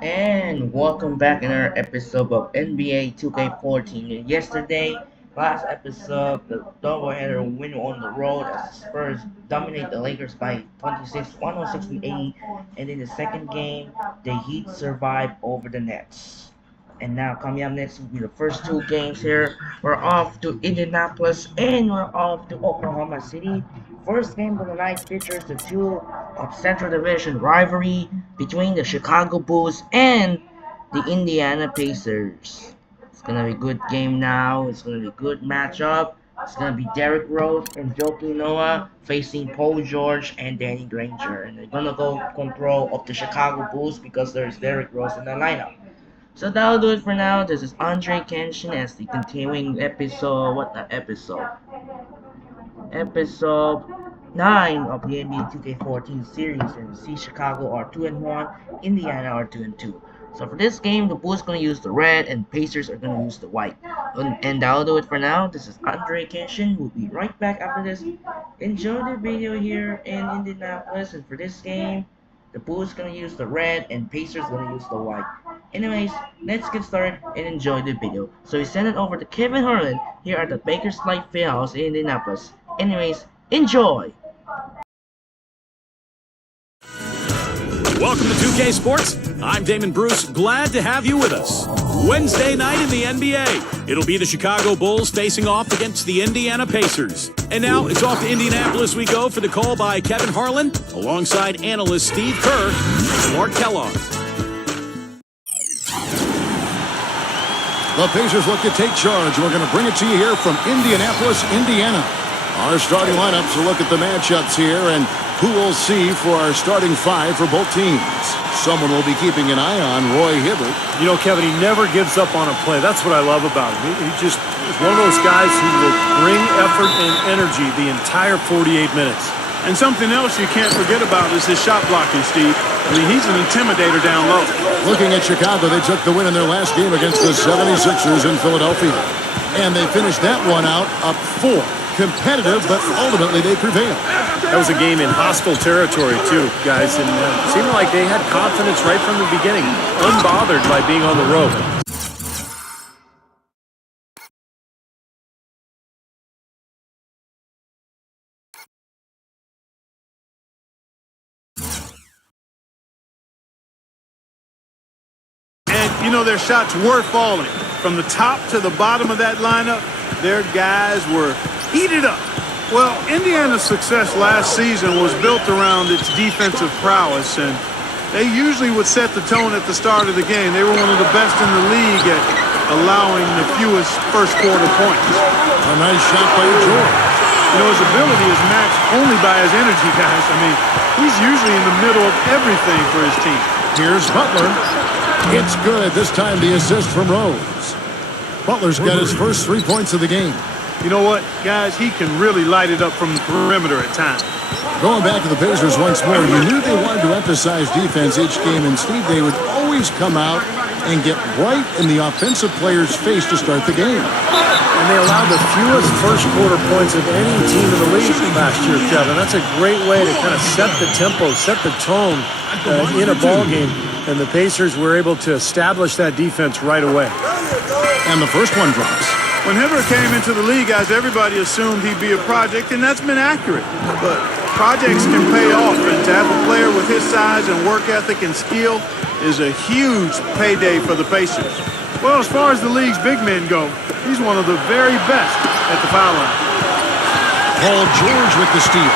And welcome back in another episode of NBA 2K14. Yesterday, last episode, the doubleheader win on the road as the Spurs dominate the Lakers by 26, 106 and 80. And in the second game, the Heat survived over the Nets. And now coming up next will be the first two games here. We're off to Indianapolis and we're off to Oklahoma City. First game of the night features the two of Central Division rivalry between the Chicago Bulls and the Indiana Pacers. It's gonna be a good game now. It's gonna be a good matchup. It's gonna be Derrick Rose and Joakim Noah facing Paul George and Danny Granger, and they're gonna go control of the Chicago Bulls because there's Derrick Rose in the lineup. So that'll do it for now. This is Andre Kenshin as the continuing episode. What the episode? Episode 9 of the NBA 2K14 series, and see Chicago are 2-1, Indiana are 2-2. So for this game, the Bulls gonna use the red and Pacers are gonna use the white. And that'll do it for now. This is Andre Kenshin. We'll be right back after this. Enjoy the video here in Indianapolis, and for this game, the Bulls gonna use the red and Pacers gonna use the white. Anyways, let's get started and enjoy the video. So we send it over to Kevin Harlan here at the Baker's Light Fieldhouse in Indianapolis. Anyways, enjoy! Welcome to 2K Sports. I'm Damon Bruce. Glad to have you with us. Wednesday night in the NBA. It'll be the Chicago Bulls facing off against the Indiana Pacers. And now it's off to Indianapolis we go for the call by Kevin Harlan alongside analyst Steve Kerr and Mark Kellogg. The Pacers look to take charge. We're going to bring it to you here from Indianapolis, Indiana. Our starting lineups, a look at the matchups here and who we'll see for our starting five for both teams. Someone we'll be keeping an eye on, Roy Hibbert. You know, Kevin, he never gives up on a play. That's what I love about him. He just is one of those guys who will bring effort and energy the entire 48 minutes. And something else you can't forget about is his shot blocking, Steve. I mean, he's an intimidator down low. Looking at Chicago, they took the win in their last game against the 76ers in Philadelphia. And they finished that one out up 4. Competitive, but ultimately they prevailed. That was a game in hostile territory, too, guys. And it seemed like they had confidence right from the beginning, unbothered by being on the road. You know, their shots were falling. From the top to the bottom of that lineup, their guys were heated up. Well, Indiana's success last season was built around its defensive prowess, and they usually would set the tone at the start of the game. They were one of the best in the league at allowing the fewest first-quarter points. A nice shot by George. You know, his ability is matched only by his energy, guys. I mean, he's usually in the middle of everything for his team. Here's Butler. It's good. This time the assist from Rose. Butler's got his first 3 points of the game. You know what, guys? He can really light it up from the perimeter at times. Going back to the Pacers once more, you knew they wanted to emphasize defense each game, and Steve, they would always come out and get right in the offensive player's face to start the game. And they allowed the fewest first-quarter points of any team in the league last year, Kevin. That's a great way to kind of set the tempo, set the tone in a ball game. And the Pacers were able to establish that defense right away. And the first one drops. When Hibbert came into the league, guys, everybody assumed he'd be a project, and that's been accurate. But projects can pay off, and to have a player with his size and work ethic and skill is a huge payday for the Pacers. Well, as far as the league's big men go, he's one of the very best at the foul line. Paul George with the steal.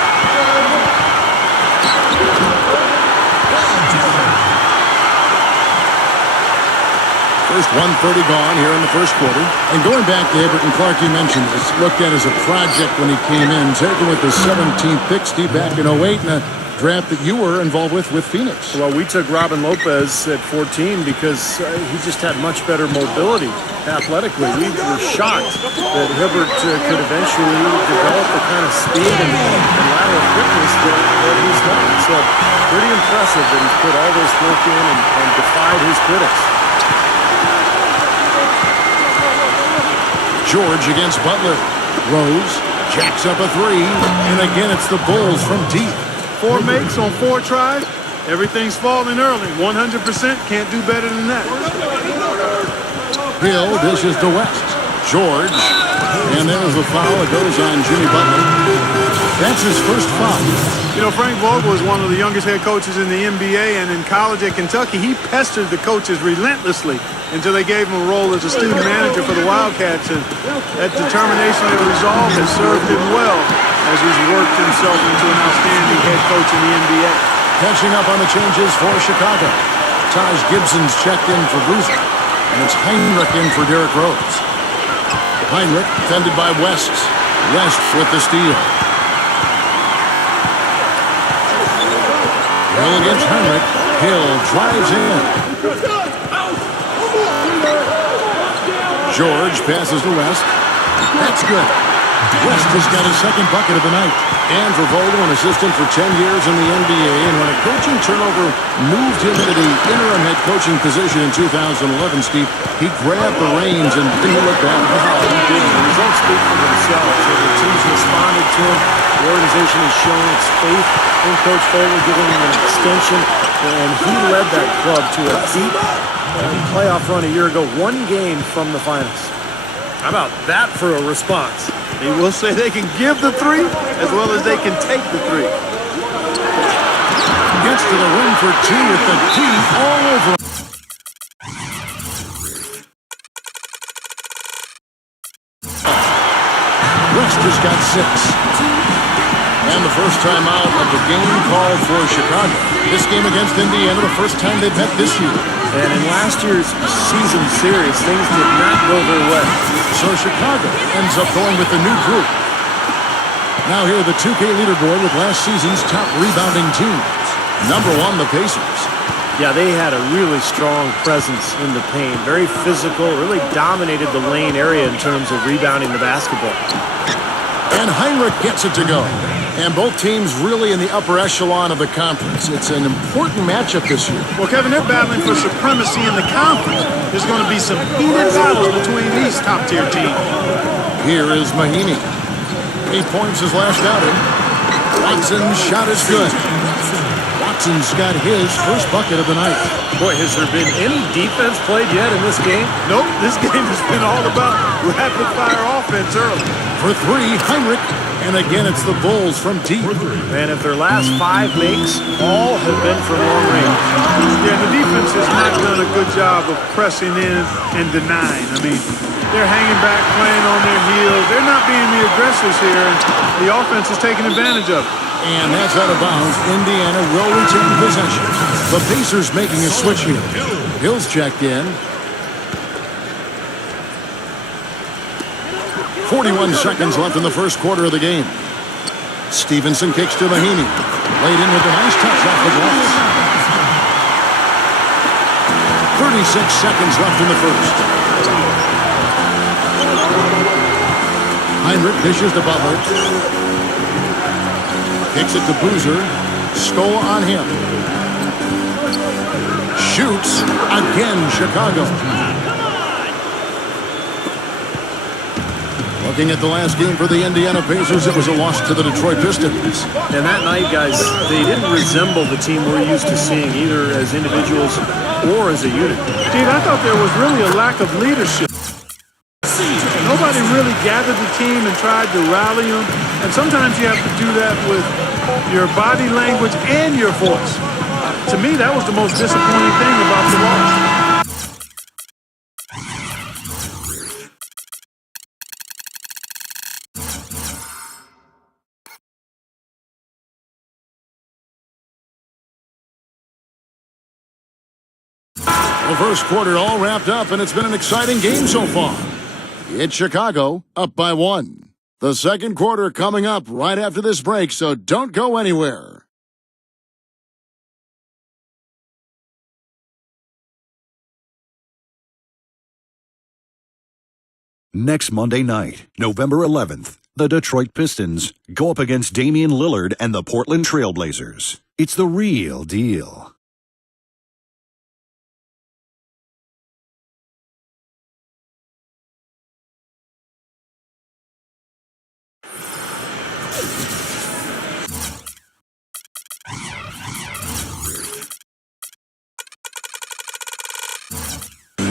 First 1:30 gone here in the first quarter. And going back to Hibbert and Clark, you mentioned this, looked at as a project when he came in, taken with the 17th pick, Steve, back in 08, in a draft that you were involved with Phoenix. Well, we took Robin Lopez at 14 because he just had much better mobility athletically. We were shocked that Hibbert could eventually develop the kind of speed and lateral quickness that he's done. So pretty impressive that he's put all this work in and defied his critics. George against Butler. Rose jacks up a three, and again it's the Bulls from deep. 4 makes on 4 tries. Everything's falling early. 100% can't do better than that. Hill dishes to West. George. And there's a foul. It goes on Jimmy Butler. That's his first foul. You know, Frank Vogel is one of the youngest head coaches in the NBA, and in college at Kentucky, he pestered the coaches relentlessly until they gave him a role as a student manager for the Wildcats, and that determination and resolve has served him well as he's worked himself into an outstanding head coach in the NBA. Catching up on the changes for Chicago. Taj Gibson's checked in for Boozer, and it's Heinrich in for Derrick Rose. Heinrich defended by West. West with the steal. Hill against Heinrich. Hill drives in. George passes to West. That's good. West has got his second bucket of the night. And for Vogel, an assistant for 10 years in the NBA, and when a coaching turnover moved him into the interim head coaching position in 2011, Steve, he grabbed the reins and didn't look back. He did. The results speak for themselves. So the team's responded to him. The organization has shown its faith in Coach Vogel, giving him an extension, and he led that club to a deep playoff run a year ago, one game from the finals. How about that for a response? They will say they can give the three as well as they can take the three. Gets to the rim for two with the D all over. West has got 6. And the first time out of the game called for Chicago. This game against Indiana, the first time they've met this year. And in last year's season series, things did not go their way. So Chicago ends up going with the new group. Now here the 2K leaderboard with last season's top rebounding teams. Number 1, the Pacers. Yeah, they had a really strong presence in the paint. Very physical, really dominated the lane area in terms of rebounding the basketball. And Heinrich gets it to go. And both teams really in the upper echelon of the conference. It's an important matchup this year. Well, Kevin, they're battling for supremacy in the conference. There's going to be some heated battles between these top-tier teams. Here is Mahinmi. 8 points his last outing. Watson's shot is good. Watson's got his first bucket of the night. Boy, has there been any defense played yet in this game? Nope, this game has been all about rapid-fire offense early. For 3, Heinrich. And again, it's the Bulls from deep. And if their last 5 makes, all have been from long range. Yeah, the defense has not done a good job of pressing in and denying. I mean, they're hanging back, playing on their heels. They're not being the aggressors here. The offense is taking advantage of it. And that's out of bounds. Indiana will retain possession. The Pacers making a switch here. Hill's checked in. 41 seconds left in the first quarter of the game. Stevenson kicks to Mahinmi. Laid in with a nice touch off the glass. 36 seconds left in the first. Heinrich dishes to Butler. Kicks it to Boozer. Scola on him. Shoots. Again, Chicago. Looking at the last game for the Indiana Pacers, it was a loss to the Detroit Pistons. And that night, guys, they didn't resemble the team we're used to seeing, either as individuals or as a unit. Steve, I thought there was really a lack of leadership. Nobody really gathered the team and tried to rally them. And sometimes you have to do that with your body language and your voice. To me, that was the most disappointing thing about the loss. The first quarter all wrapped up, and it's been an exciting game so far. It's Chicago up by 1. The second quarter coming up right after this break, so don't go anywhere. Next Monday night, November 11th, the Detroit Pistons go up against Damian Lillard and the Portland Trail Blazers. It's the real deal.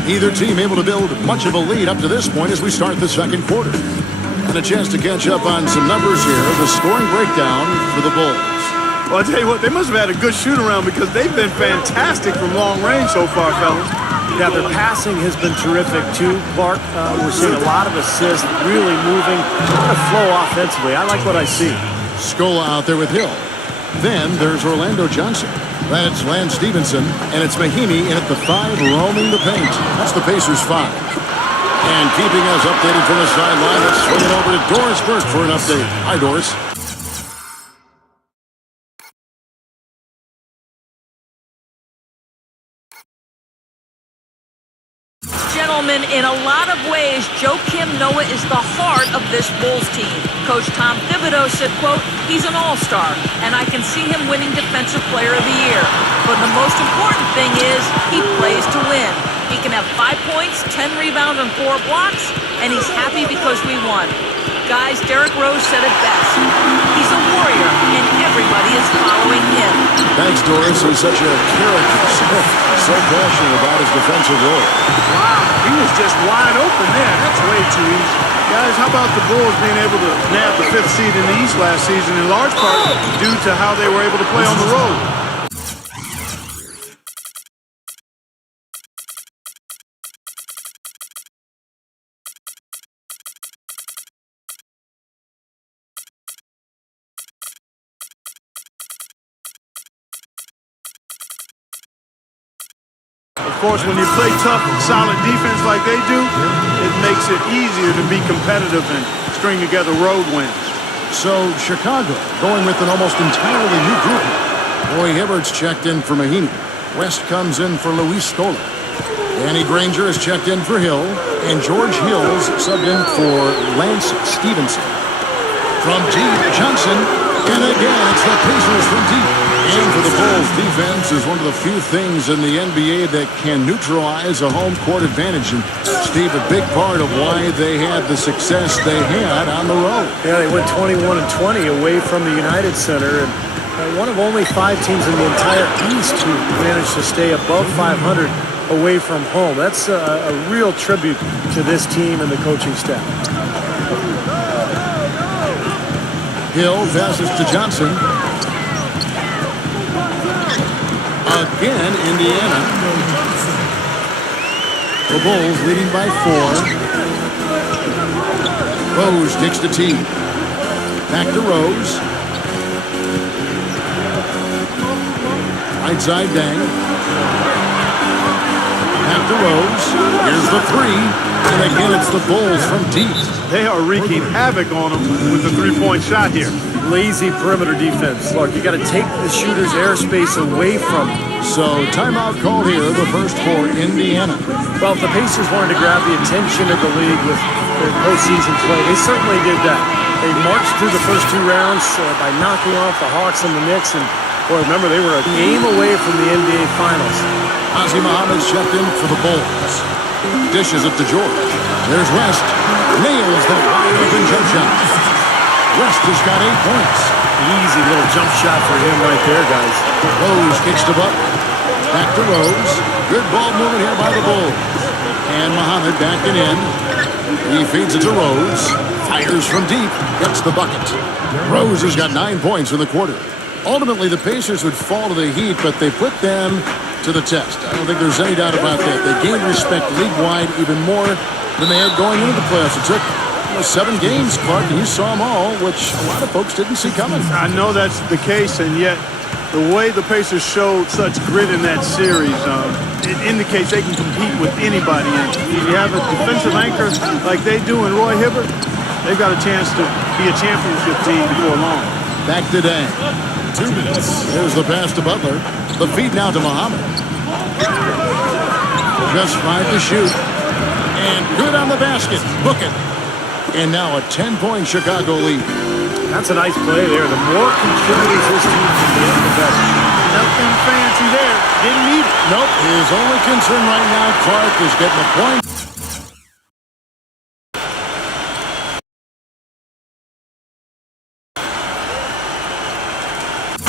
Either team able to build much of a lead up to this point as we start the second quarter. And a chance to catch up on some numbers here. The scoring breakdown for the Bulls. Well, I'll tell you what, they must have had a good shoot-around because they've been fantastic from long range so far, fellas. Yeah, their passing has been terrific, too. Clark, we're seeing a lot of assists, really moving, a lot of flow offensively. I like what I see. Scola out there with Hill. Then there's Orlando Johnson. That's Lance Stevenson, and it's Mahinmi in at the 5 roaming the paint. That's the Pacers 5. And keeping us updated from the sideline, let's swing it over to Doris Burke for an update. Hi, Doris. Gentlemen, in a lot of ways, Joakim Noah is the heart of this Bulls team. Coach Tom Thibodeau said, quote, he's an all-star, and I can see him winning Defensive Player of the Year. But the most important thing is he plays to win. He can have 5 points, 10 rebounds, and 4 blocks, and he's happy because we won. Guys, Derrick Rose said it best. He's a warrior, and everybody is following him. Thanks, Doris. He's such a character. So passionate about his defensive role. Wow, he was just wide open there. That's way too easy. Guys, how about the Bulls being able to nab the 5th seed in the East last season, in large part due to how they were able to play on the road? Of course, when you play tough, solid defense like they do, it makes it easier to be competitive and string together road wins. So, Chicago going with an almost entirely new group. Roy Hibbert's checked in for Mahinmi. West comes in for Luis Scola. Danny Granger is checked in for Hill. And George Hill's subbed in for Lance Stevenson. From deep, Johnson. And again, it's the Pacers from deep. And for the Bulls, defense is one of the few things in the NBA that can neutralize a home court advantage. And, Steve, a big part of why they had the success they had on the road. Yeah, they went 21-20 away from the United Center. And one of only 5 teams in the entire East who managed to stay above 500 away from home. That's a real tribute to this team and the coaching staff. Hill passes to Johnson. Again, Indiana. The Bulls leading by 4. Rose takes the tee. Back to Rose. Right side bang. Back to Rose. Here's the 3. And again, it's the Bulls from deep. They are wreaking havoc on them with the 3-point shot here. Lazy perimeter defense. Look, you got to take the shooter's airspace away from him. So, timeout called here, the first for Indiana. Well, if the Pacers wanted to grab the attention of the league with their postseason play, they certainly did that. They marched through the first 2 rounds by knocking off the Hawks and the Knicks, and boy, remember, they were a game away from the NBA Finals. Ozzie Muhammad's checked in for the Bulls. Dishes it to George. There's West. Nails the wide open jump shot. West has got 8 points. Easy little jump shot for him right there, guys. Rose kicks to Buck. Back to Rose. Good ball movement here by the Bulls. And Muhammad backing in. He feeds it to Rose. Fires from deep. Gets the bucket. Rose has got 9 points in the quarter. Ultimately, the Pacers would fall to the Heat, but they put them to the test. I don't think there's any doubt about that. They gained respect league-wide even more than they had going into the playoffs. It took 7 games, Clark, and you saw them all, which a lot of folks didn't see coming. I know that's the case, and yet the way the Pacers showed such grit in that series, it indicates they can compete with anybody. And if you have a defensive anchor like they do in Roy Hibbert, they've got a chance to be a championship team before long. Back to Dan. 2 minutes. Here's the pass to Butler. The feed now to Muhammad. Just 5 to shoot. And good on the basket. Book it. And now a 10-point Chicago lead. That's a nice play there. The more contributors this team can get, the better. Nothing fancy there. Didn't need it. Nope. His only concern right now, Clark, is getting a point.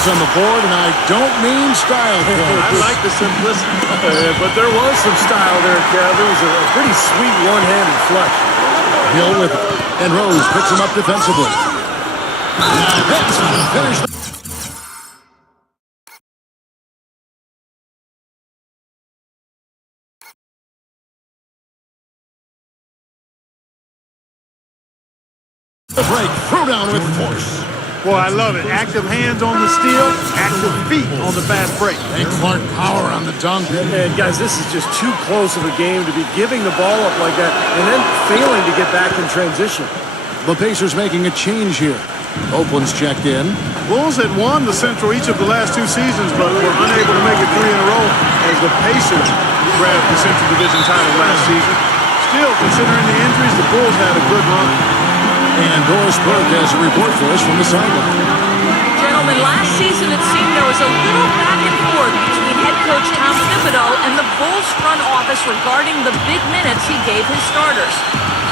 on the board, and I don't mean style points. I like the simplicity. But there was some style there, Kev. It was a pretty sweet one-handed flush. Hill with it, and Rose picks him up defensively. Now that's how to finish. The break, throw down with force. Boy, I love it. Active hands on the steal, active feet on the fast break. And Clark power on the dunk. And guys, this is just too close of a game to be giving the ball up like that and then failing to get back in transition. The Pacers making a change here. Oakland's checked in. Bulls had won the Central each of the last 2 seasons, but were unable to make it 3 in a row as the Pacers grabbed the Central Division title last season. Still, considering the injuries, the Bulls had a good run. And Doris Burke has a report for us from the sideline. Gentlemen, last season it seemed there was a little back and forth between head coach Tom Thibodeau and the Bulls front office regarding the big minutes he gave his starters.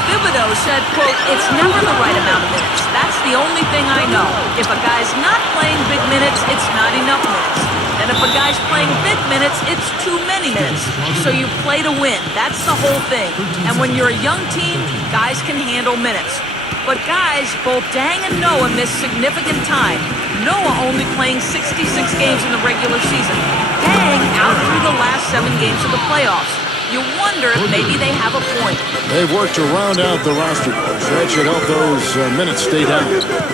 Thibodeau said, quote, "It's never the right amount of minutes. That's the only thing I know. If a guy's not playing big minutes, it's not enough minutes. And if a guy's playing big minutes, it's too many minutes. So you play to win. That's the whole thing. And when you're a young team, guys can handle minutes." But guys, both Dang and Noah missed significant time. Noah only playing 66 games in the regular season. Dang out through the last 7 games of the playoffs. You wonder if maybe they have a point. They've worked to round out the roster, coach. That should help those minutes stay down.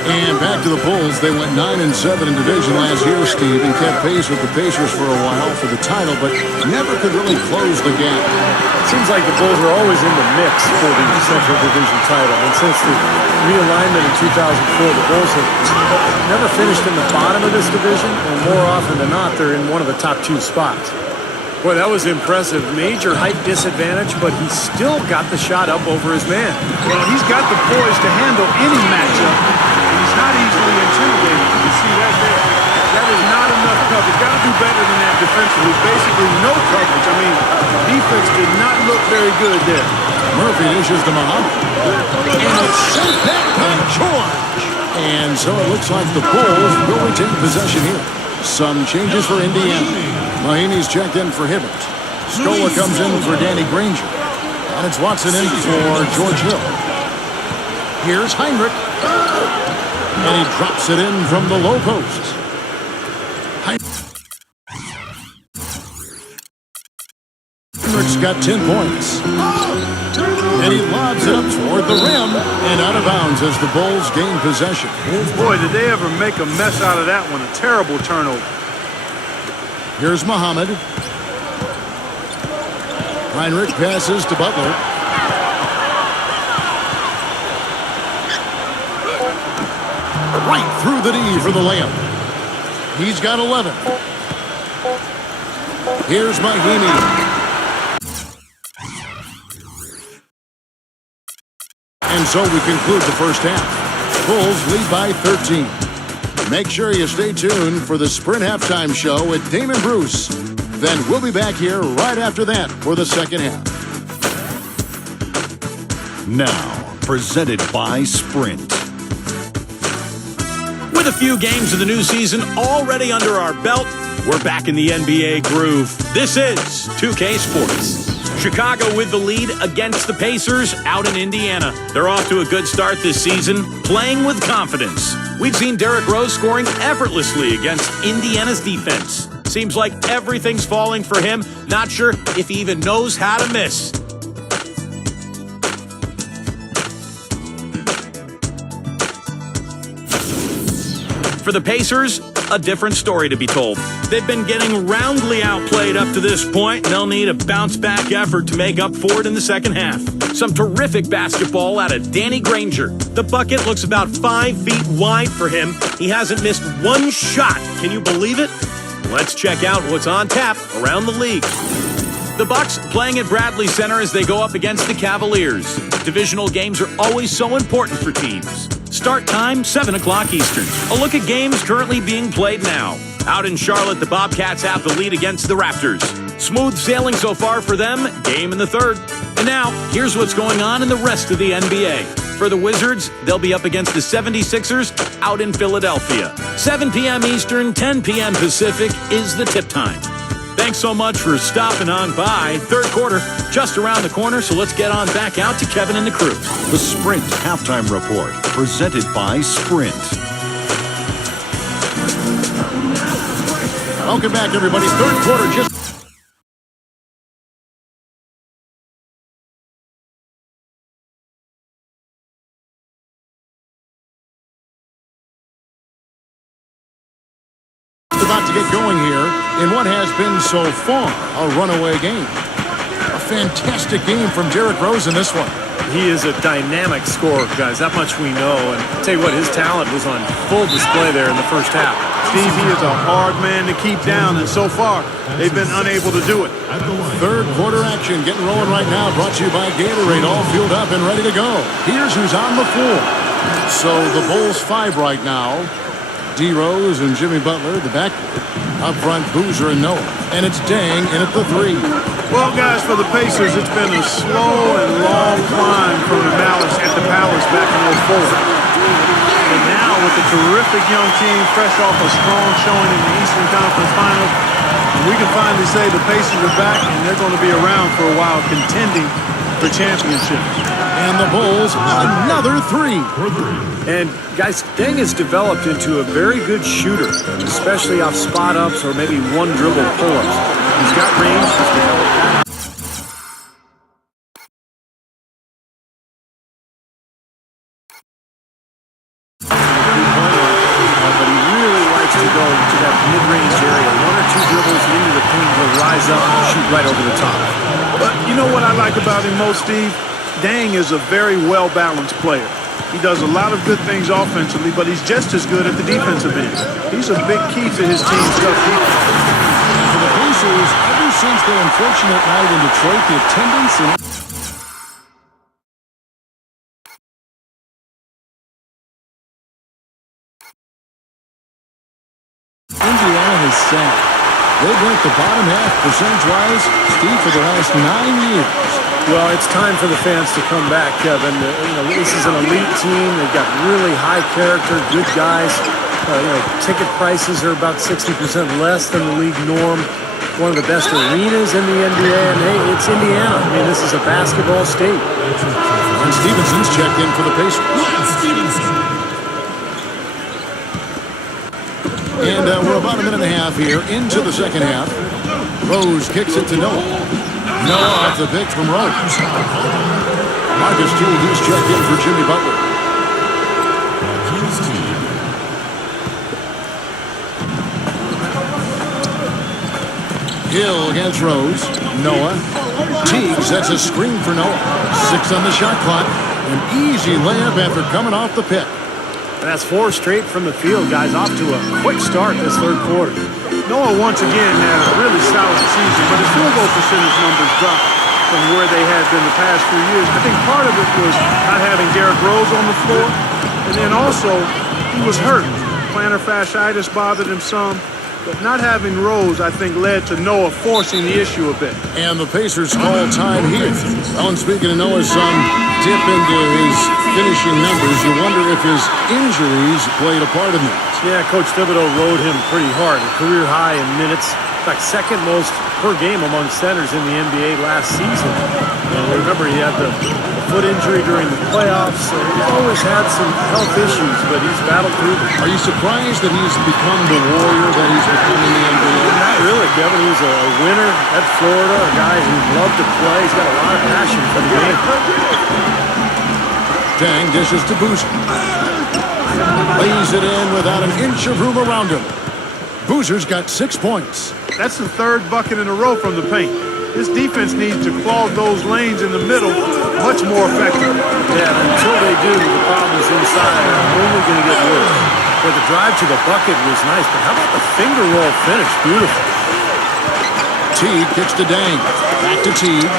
And back to the Bulls. They went 9-7 in division last year, Steve, and kept pace with the Pacers for a while for the title, but never could really close the gap. It seems like the Bulls are always in the mix for the Central Division title. And since the realignment in 2004, the Bulls have never finished in the bottom of this division, and more often than not, they're in one of the top 2 spots. Boy, that was impressive. Major height disadvantage, but he still got the shot up over his man. Well, he's got the poise to handle any matchup. He's not easily intimidated. You can see that there. That is not enough coverage. Got to do better than that defensively. Basically no coverage. I mean, defense did not look very good there. Murphy dishes to Muhammad. And it's sent back by George. And so it looks like the Bulls will retain possession here. Some changes for Indiana. Mahaney's checked in for Hibbert. Scola comes in for Danny Granger. And it's Watson in for George Hill. Here's Heinrich. And he drops it in from the low post. Heinrich's got 10 points. And he lobs it up toward the rim and out of bounds as the Bulls gain possession. Boy, did they ever make a mess out of that one. A terrible turnover. Here's Muhammad. Heinrich passes to Butler. Right through the D for the layup. He's got 11. Here's Mahaney. And so we conclude the first half. Bulls lead by 13. Make sure you stay tuned for the Sprint Halftime Show with Damon Bruce. Then we'll be back here right after that for the second half. Now, presented by Sprint. With a few games of the new season already under our belt, we're back in the NBA groove. This is 2K Sports. Chicago with the lead against the Pacers out in Indiana. They're off to a good start this season, playing with confidence. We've seen Derrick Rose scoring effortlessly against Indiana's defense. Seems like everything's falling for him. Not sure if he even knows how to miss. For the Pacers, a different story to be told. They've been getting roundly outplayed up to this point, and they'll need a bounce-back effort to make up for it in the second half. Some terrific basketball out of Danny Granger. The bucket looks about 5 feet wide for him. He hasn't missed one shot. Can you believe it? Let's check out what's on tap around the league. The Bucks playing at Bradley Center as they go up against the Cavaliers. Divisional games are always so important for teams. Start time, 7 o'clock Eastern. A look at games currently being played now. Out in Charlotte, the Bobcats have the lead against the Raptors. Smooth sailing so far for them, game in the third. And now, here's what's going on in the rest of the NBA. For the Wizards, they'll be up against the 76ers out in Philadelphia. 7 p.m. Eastern, 10 p.m. Pacific is the tip time. Thanks so much for stopping on by. Third quarter just around the corner, so let's get on back out to Kevin and the crew. The Sprint Halftime Report, presented by Sprint. Welcome back, everybody. Third quarter just... about to get going here in what has been so far a runaway game. A fantastic game from Derrick Rose in this one. He is a dynamic scorer, guys. That much we know. And I'll tell you what, his talent was on full display there in the first half. Steve, he is a hard man to keep down, and so far, they've been unable to do it. Third quarter action getting rolling right now, brought to you by Gatorade, all fueled up and ready to go. Here's who's on the floor. So the Bulls 5 right now. D. Rose and Jimmy Butler, the backcourt. Up front, Boozer and Noah. And it's Dang in at the 3. Well, guys, for the Pacers, it's been a slow and long climb from the Palace at the Palace back in 04. And now, with a terrific young team, fresh off a strong showing in the Eastern Conference Finals, we can finally say the Pacers are back, and they're going to be around for a while, contending for championship. And the Bulls, another 3. And, guys, Deng has developed into a very good shooter, especially off spot-ups or maybe one dribble pull-ups. He's got range. He's developed that. But he really likes to go to that mid-range area. 1 or 2 dribbles into the paint, he'll rise up and shoot right over the top. But you know what I like about him most, Steve? Dang is a very well-balanced player. He does a lot of good things offensively, but he's just as good at the defensive end. He's a big key to his team's tough defense. For the Pacers, ever since their unfortunate night in Detroit, the attendance and... Indiana has sank. They've ranked the bottom half percentage-wise, Steve, for the last 9 years. Well, it's time for the fans to come back, Kevin. This is an elite team. They've got really high character, good guys. Ticket prices are about 60% less than the league norm. One of the best arenas in the NBA, and hey, it's Indiana. I mean, this is a basketball state. And Stevenson's checked in for the Pacers. And we're about a minute and a half here into the second half. Rose kicks it to Noah. Noah off the pick from Rose. Marcus Teague, he's checked in for Jimmy Butler. Hill against Rose. Noah. Teague sets a screen for Noah. 6 on the shot clock. An easy layup after coming off the pick. And that's 4 straight from the field, guys. Off to a quick start this third quarter. Noah once again had a really solid season, but his field goal percentage numbers dropped from where they had been the past few years. I think part of it was not having Derrick Rose on the floor, and then also he was hurt. Plantar fasciitis bothered him some, but not having Rose, I think, led to Noah forcing the issue a bit. And the Pacers all-time here. Well, and speaking of Noah's dip into his finishing numbers, you wonder if his injuries played a part in that. Yeah, Coach Thibodeau rode him pretty hard. A career high in minutes. In fact, second most per game among centers in the NBA last season. Remember, he had the foot injury during the playoffs, so he's always had some health issues, but he's battled through them. Are you surprised that he's become the warrior that he's become in the NBA? Not really, Kevin. He was a winner at Florida, a guy who loved to play. He's got a lot of passion for the game. Dang dishes to Boozer. Lays it in without an inch of room around him. Boozer's got 6 points. That's the third bucket in a row from the paint. This defense needs to clog those lanes in the middle much more effectively. Yeah, until they do, the problems inside are only going to get worse. But the drive to the bucket was nice, but how about the finger roll finish? Beautiful. Teague kicks to Dang. Back to Teague.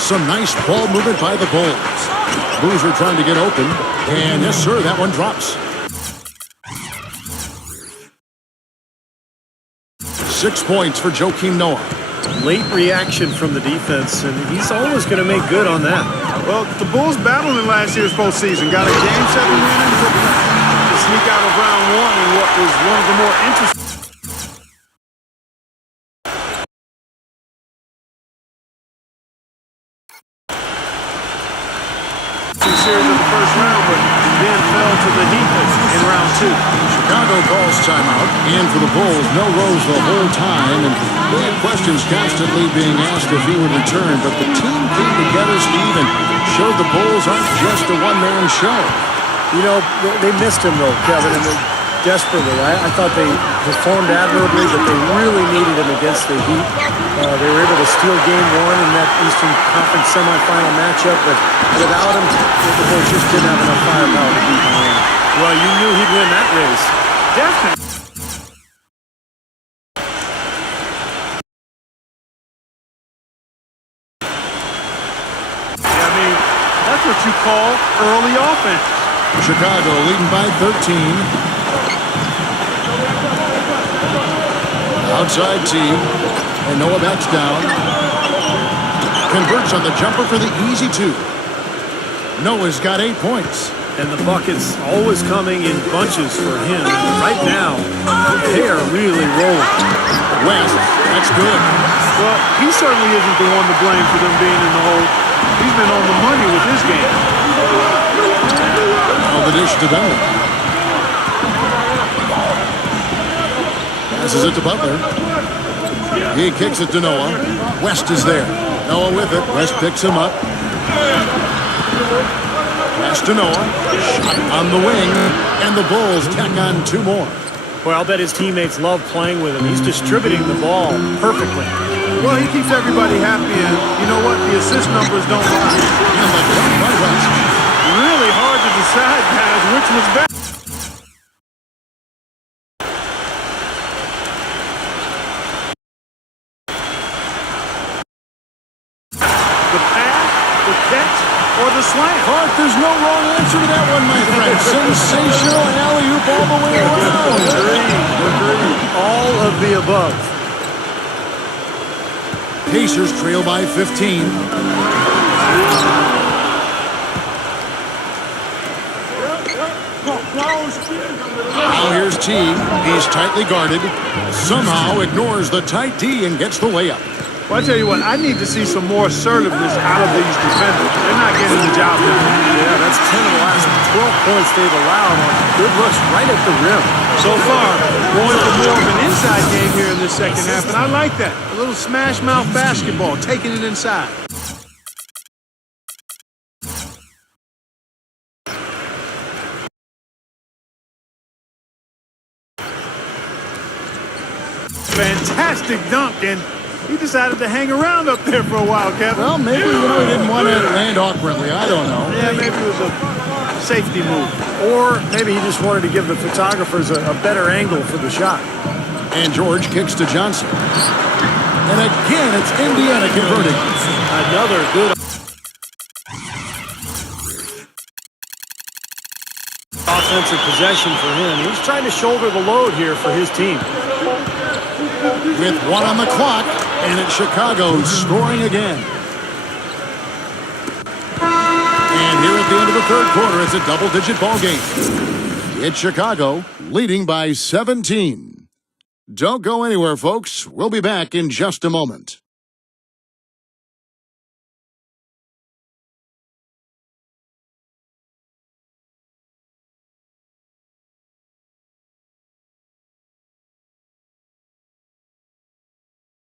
Some nice ball movement by the Bulls. Boozer trying to get open. And yes, sir, that one drops. 6 points for Joakim Noah. late reaction from the defense, and he's always going to make good on that. Well, the Bulls battled in last year's postseason. Got a Game 7 win in Brooklyn to sneak out of round one in what was one of the more interesting series of the first round, but then fell to the Heat in round two. Chicago calls timeout. And for the Bulls, no Rose the whole time. And they had questions constantly being asked if he would return. But the team came together, Steve, and showed the Bulls aren't just a one-man show. You know, they missed him, though, Kevin, and desperately. I thought they performed admirably, but they really needed him against the Heat. They were able to steal game one in that Eastern Conference semifinal matchup, but without him, the Bulls just didn't have enough firepower to beat Miami. Well, you knew he'd win that race. Definitely. Yeah, I mean, that's what you call early offense. Chicago leading by 13. Outside team. And Noah backs down. Converts on the jumper for the easy two. Noah's got 8 points. And the buckets always coming in bunches for him. Right now, they are really rolling. West, that's good. Well, he certainly isn't the one to blame for them being in the hole. He's been on the money with his game. Now the dish to Duncan. Passes it to Butler. He kicks it to Noah. West is there. Noah with it. West picks him up. Pass to Noah. Shot on the wing. And the Bulls tack on 2 more. Well, I'll bet his teammates love playing with him. He's distributing the ball perfectly. Well, he keeps everybody happy, and you know what? The assist numbers don't lie. And the dunk by West. Really hard to decide, guys, which was better. The pass, the catch, or the slam? Clark, there's no wrong answer to that one, my friend. Sensational alley-oop all the way around. Agreed. All of the above. Pacers trail by 15. Now here's T. He's tightly guarded. Somehow ignores the tight D and gets the layup. Well, I tell you what, I need to see some more assertiveness out of these defenders. They're not getting the job done. Yeah, that's 10 of the last 12 points they've allowed on good looks right at the rim. So far, going for more of an inside game here in this second half, and I like that. A little smash mouth basketball, taking it inside. Fantastic dunk, and he decided to hang around up there for a while, Kevin. Well, maybe he didn't want to land awkwardly. I don't know. Yeah, maybe it was a safety move. Or maybe he just wanted to give the photographers a better angle for the shot. And George kicks to Johnson. And again, it's Indiana converting. Another good offensive possession for him. He's trying to shoulder the load here for his team. With 1 on the clock, and it's Chicago scoring again. And here at the end of the third quarter, it's a double-digit ball game. It's Chicago leading by 17. Don't go anywhere, folks. We'll be back in just a moment.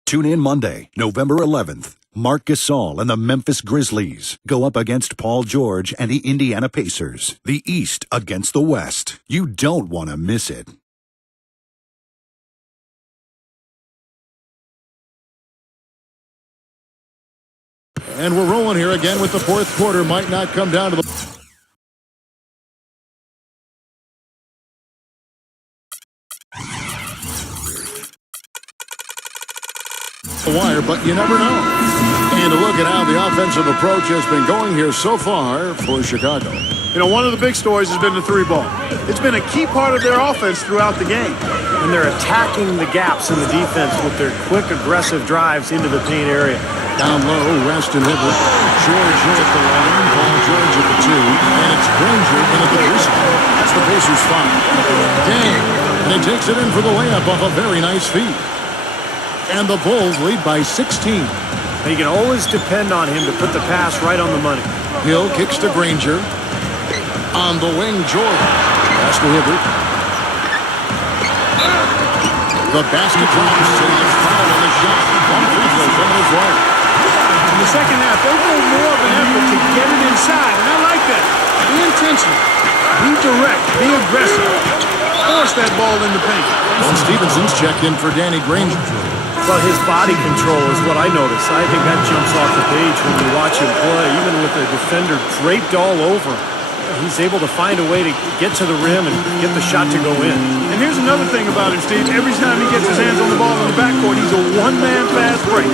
Tune in Monday, November 11th. Marc Gasol and the Memphis Grizzlies go up against Paul George and the Indiana Pacers. The East against the West. You don't want to miss it. And we're rolling here again with the fourth quarter. Might not come down to the wire, but you never know. And to look at how the offensive approach has been going here so far for Chicago. You know, one of the big stories has been the 3 ball. It's been a key part of their offense throughout the game. and they're attacking the gaps in the defense with their quick, aggressive drives into the paint area. Down low, West and Hibbert. George at the line, Paul George at the 2, and it's Granger in at the 3 spot. That's the Pacers' foul. Dang, and he takes it in for the layup off a very nice feed. And the Bulls lead by 16. You can always depend on him to put the pass right on the money. Hill kicks to Granger. On the wing, Jordan. Pass to Hibbert. The basket drops, and it's fouled on the shot. One free throw coming his way. In the second half, they made more of an effort to get it inside, and I like that. Be intentional. Be direct. Be aggressive. Force that ball in the paint. Well, Stevenson's checked in for Danny Granger. But his body control is what I notice. I think that jumps off the page when you watch him play. Even with the defender draped all over, he's able to find a way to get to the rim and get the shot to go in. And here's another thing about him, Steve. Every time he gets his hands on the ball in the backcourt, he's a one-man fast break.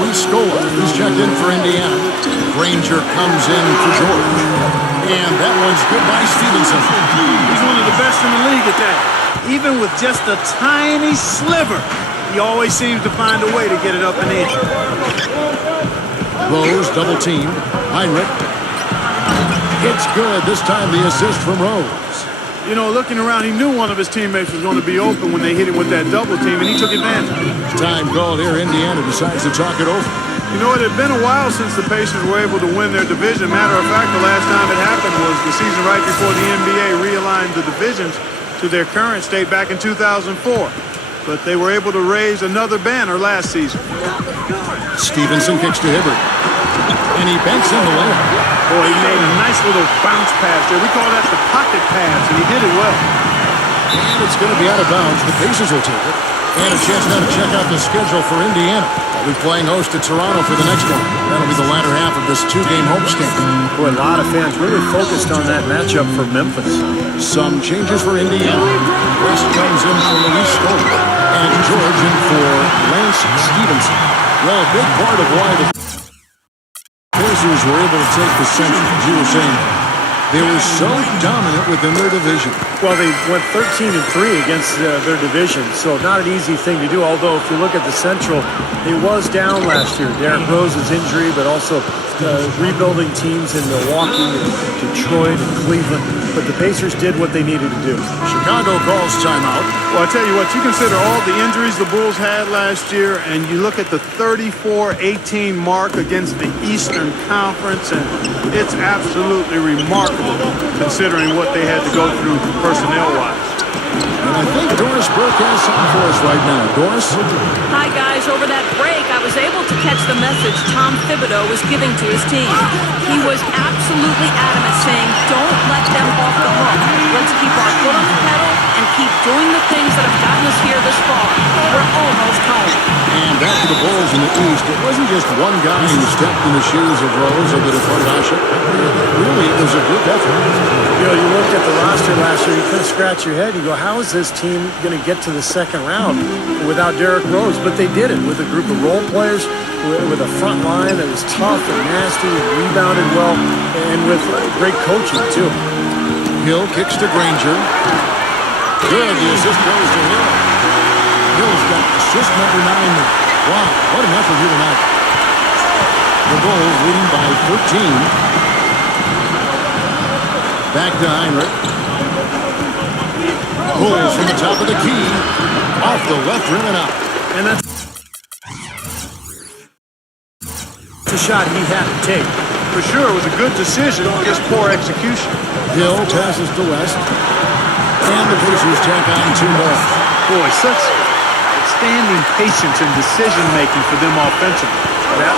Luis Scola, who's checked in for Indiana. Granger comes in for George. And that one's good by Stevenson. He's one of the best in the league at that. Even with just a tiny sliver, he always seems to find a way to get it up and in. Rose double team. Heinrich. It's good. This time the assist from Rose. You know, looking around, he knew one of his teammates was going to be open when they hit him with that double team, and he took advantage. Time called here. Indiana decides to talk it over. You know, it had been a while since the Pacers were able to win their division. Matter of fact, the last time it happened was the season right before the NBA realigned the divisions to their current state back in 2004. But they were able to raise another banner last season. Stevenson kicks to Hibbert. And he banks in the layup. Boy, he made a nice little bounce pass there. We call that the pocket pass, and he did it well. And it's going to be out of bounds. The Pacers will take it. And a chance now to check out the schedule for Indiana. They'll be playing host to Toronto for the next one. That'll be the latter half of this 2-game homestand. Boy, a lot of fans really focused on that matchup for Memphis. Some changes for Indiana. West comes in for Luis Scola. And George in for Lance Stevenson. Well, a big part of why the Pacers were able to take the Central, as you were saying, they were so dominant within their division. Well, they went 13-3 against their division, so not an easy thing to do. Although, if you look at the Central, it was down last year. Derrick Rose's injury, but also rebuilding teams in Milwaukee, and Detroit, and Cleveland. But the Pacers did what they needed to do. Chicago calls timeout. Well, I tell you what, you consider all the injuries the Bulls had last year, and you look at the 34-18 mark against the Eastern Conference, and it's absolutely remarkable considering what they had to go through personnel-wise. And I think Doris Burke has something for us right now. Doris? Hi, guys. Over that break, I was able to catch the message Tom Thibodeau was giving to his team. He was absolutely adamant, saying, don't let them off the hook. Let's keep our foot on the pedal and keep doing the things that have gotten us here this far. We're almost home. And back to the Bulls in the East. It wasn't just one guy who stepped in the shoes of Rose or the Kardashian. Really, it was a group effort. You know, you looked at the roster last year, you couldn't scratch your head. You go, how is this team going to get to the second round without Derrick Rose? But they did it with a group of role players, with a front line that was tough and nasty and rebounded well, and with great coaching, too. Hill kicks to Granger. Good, the assist goes to Hill. Hill's got assist number 9. Wow, what an effort here tonight. The Bulls leading by 13. Back to Heinrich. Bulls from the top of the key. Off the left rim and out. And that's a shot he had to take. For sure, it was a good decision, just poor execution. Hill passes to West. And the Pacers tack on 2 more. Boy, such outstanding patience and decision-making for them offensively.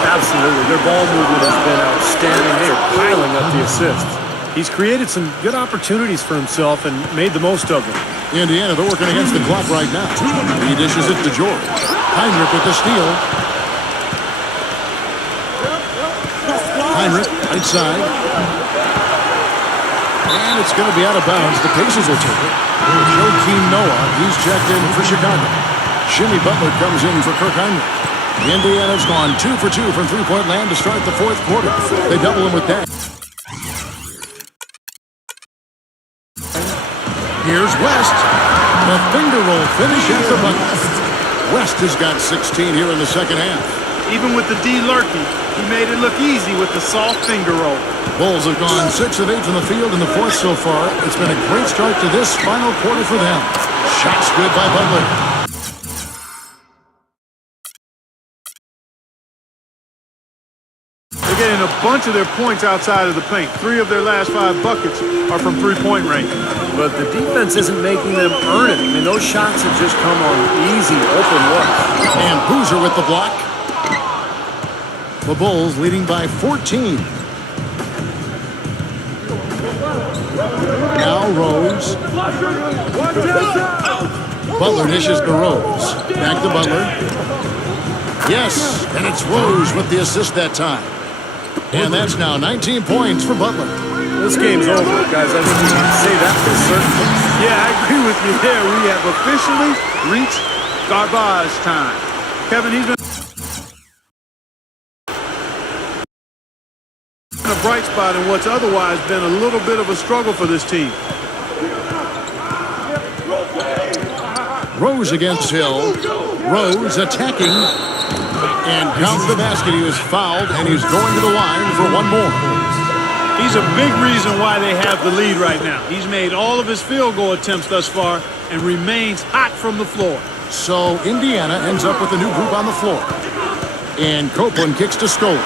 Absolutely. Their ball movement has been outstanding. They are piling up the assists. He's created some good opportunities for himself and made the most of them. Indiana, they're working against the clock right now. He dishes it to George. Heinrich with the steal. Heinrich, right side. And it's going to be out of bounds. The Pacers will take it. Joakim Noah, he's checked in for Chicago. Jimmy Butler comes in for Kirk Heinrich. Indiana's gone 2 for 2 from three-point land to start the fourth quarter. They double him with that. Here's West. And a finger roll finish at the bucket. West has got 16 here in the second half. Even with the D lurking, he made it look easy with the soft finger roll. Bulls have gone 6 of 8 from the field in the fourth so far. It's been a great start to this final quarter for them. Shots good by Butler. They're getting a bunch of their points outside of the paint. 3 of their last 5 buckets are from three-point range. But the defense isn't making them earn it. I mean, those shots have just come on easy, open looks. And Boozer with the block. The Bulls leading by 14. Now Rose. Butler dishes to Rose. Back to Butler. Yes, and it's Rose with the assist that time. And that's now 19 points for Butler. This game's over, guys. I think we can say that for certain. Yeah, I agree with you there. We have officially reached garbage time. Kevin, he's been a bright spot in what's otherwise been a little bit of a struggle for this team. Rose against Hill. Rose attacking. And counts the basket. He was fouled, and he's going to the line for one more. He's a big reason why they have the lead right now. He's made all of his field goal attempts thus far and remains hot from the floor. So Indiana ends up with a new group on the floor. And Copeland kicks to Scope.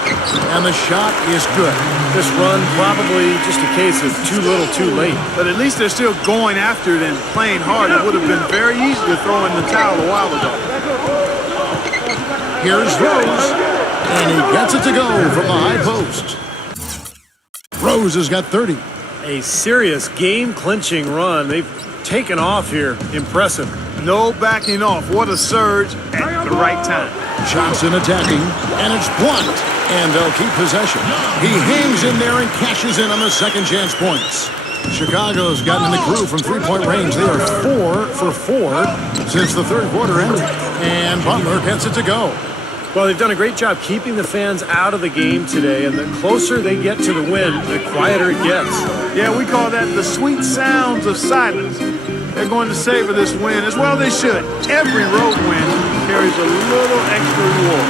And the shot is good. This run probably just a case of too little too late. But at least they're still going after it and playing hard. It would have been very easy to throw in the towel a while ago. Here's Rose. And he gets it to go from the high post. Rose has got 30. A serious game-clinching run. They've taken off here. Impressive. No backing off. What a surge at the right time. Johnson attacking, and it's blocked. And they'll keep possession. He hangs in there and cashes in on the second chance points. Chicago's gotten in the groove from three-point range. They are 4 for 4 since the third quarter ended. And Butler gets it to go. Well, they've done a great job keeping the fans out of the game today, and the closer they get to the win, the quieter it gets. Yeah, we call that the sweet sounds of silence. They're going to savor this win, as well they should. Every road win carries a little extra reward.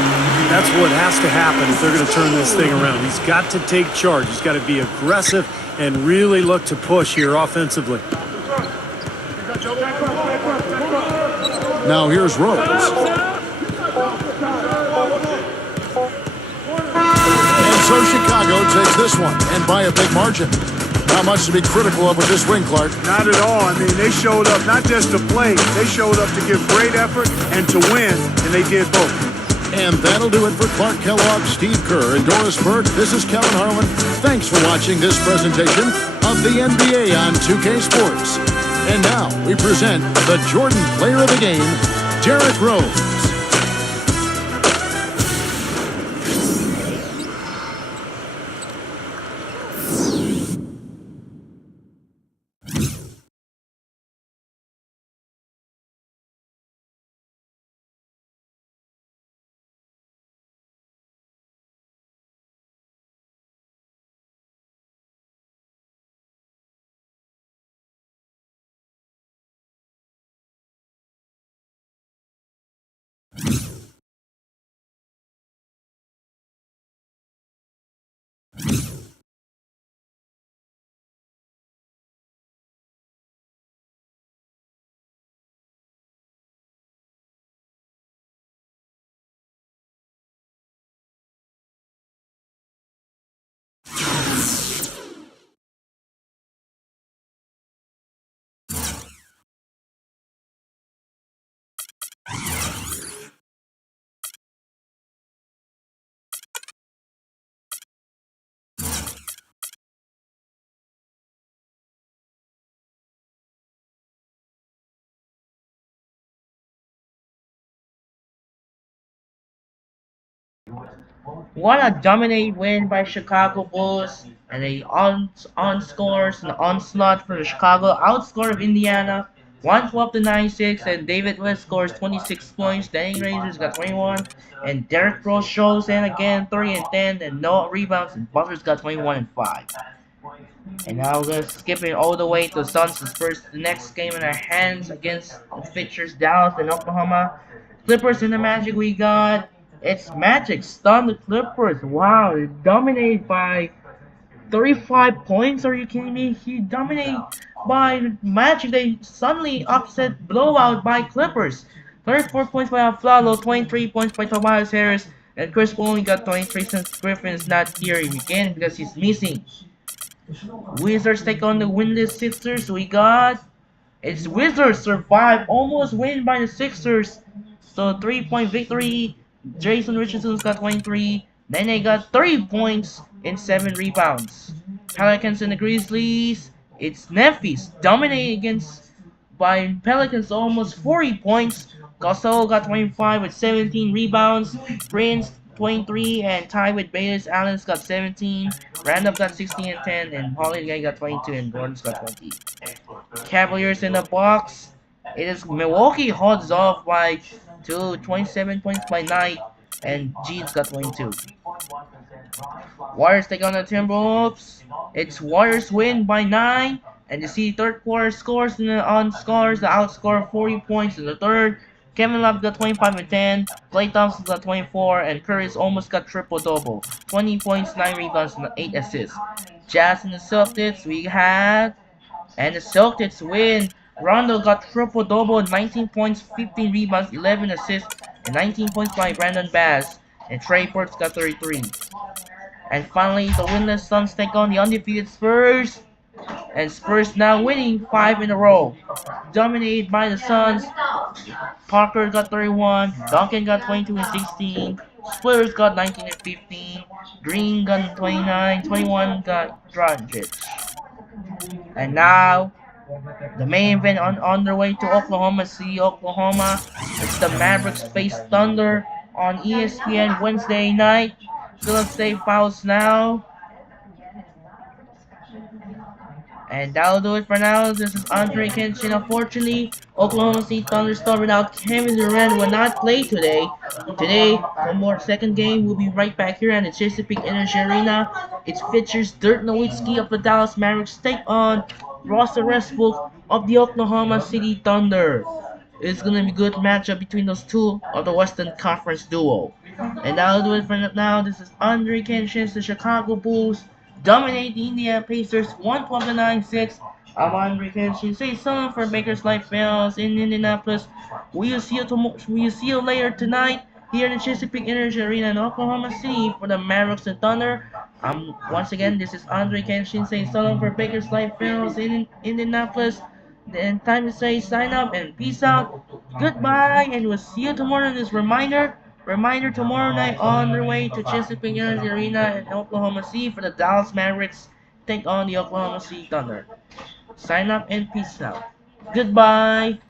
That's what has to happen if they're going to turn this thing around. He's got to take charge. He's got to be aggressive and really look to push here offensively. Now here's Rose. So Chicago takes this one, and by a big margin. Not much to be critical of with this win, Clark. Not at all. I mean, they showed up not just to play. They showed up to give great effort and to win, and they did both. And that'll do it for Clark Kellogg, Steve Kerr, and Doris Burke. This is Kevin Harlan. Thanks for watching this presentation of the NBA on 2K Sports. And now we present the Jordan Player of the Game, Derrick Rose. What a dominate win by Chicago Bulls, and a on-scores and onslaught for the Chicago outscore of Indiana 112-96, and David West scores 26 points, Danny Rangers got 21, and Derrick Rose shows in again 3 and 10, and no rebounds, and Butler's got 21 and 5. And now we're skipping all the way to Suns and Spurs. The next game in our hands against the Fixers, Dallas and Oklahoma. Clippers and the Magic we got. It's Magic stun the Clippers. Wow, they dominate by 35 points. Are you kidding me? He dominated by Magic. They suddenly upset blowout by Clippers. 34 points by Aflalo, 23 points by Tobias Harris, and Chris Paul only got 23 since Griffin is not here again because he's missing. Wizards take on the winless Sixers. We got it's Wizards survive, almost win by the Sixers. So 3-point victory. Jason Richardson's got 23. Then they got 30 points and 7 rebounds. Pelicans and the Grizzlies. It's Memphis dominating against by Pelicans almost 40 points. Gasol got 25 with 17 rebounds. Prince 23 and tied with Bayless. Allen's got 17. Randolph got 16 and 10. And Holiday got 22 and Gordon's got 20. Cavaliers in the box. It is Milwaukee holds off by 27 points by night. And G's got 22. Warriors take on the Timberwolves. It's Warriors win by 9. And you see third quarter scores and on scores the outscore 40 points in the third. Kevin Love got 25 and 10. Klay Thompson got 24 and Curry's almost got triple-double. 20 points, 9 rebounds, and 8 assists. Jazz and the Celtics we had. And the Celtics win. Rondo got triple-double, 19 points, 15 rebounds, 11 assists, and 19 points by Brandon Bass. And Trey Burks got 33. And finally, the winless Suns take on the undefeated Spurs. And Spurs now winning 5 in a row. Dominated by the Suns. Parker got 31. Duncan got 22 and 16. Spurs got 19 and 15. Green got 29. 21 got Dragic. And now, the main event on their way to Oklahoma City, Oklahoma. It's the Mavericks face Thunder on ESPN Wednesday night. Phillips State fouls now. And that'll do it for now. This is Andre Kenshin. Unfortunately, Oklahoma City Thunder star without Kevin Durant will not play today. Today, one more second game. We'll be right back here at the Chesapeake Energy Arena. It features Dirk Nowitzki of the Dallas Mavericks take on Russell Westbrook of the Oklahoma City Thunder. It's gonna be a good matchup between those two of the Western Conference duo. And that'll do it for now. This is Andre Kenshin. The Chicago Bulls dominate the Indiana Pacers 112-96. I'm Andre Kenshin. Say something for Bakers Life fans in Indianapolis. We'll see you later tonight here in the Chesapeake Energy Arena in Oklahoma City for the Mavericks and Thunder. Once again, this is Andre Kenshin saying something for Bakers Life fans in Indianapolis. Then time to say sign up and peace out. Goodbye, and we'll see you tomorrow in this reminder tomorrow night on their way to Chesapeake Energy Arena in Oklahoma City for the Dallas Mavericks take on the Oklahoma City Thunder. Sign up and peace out. Goodbye.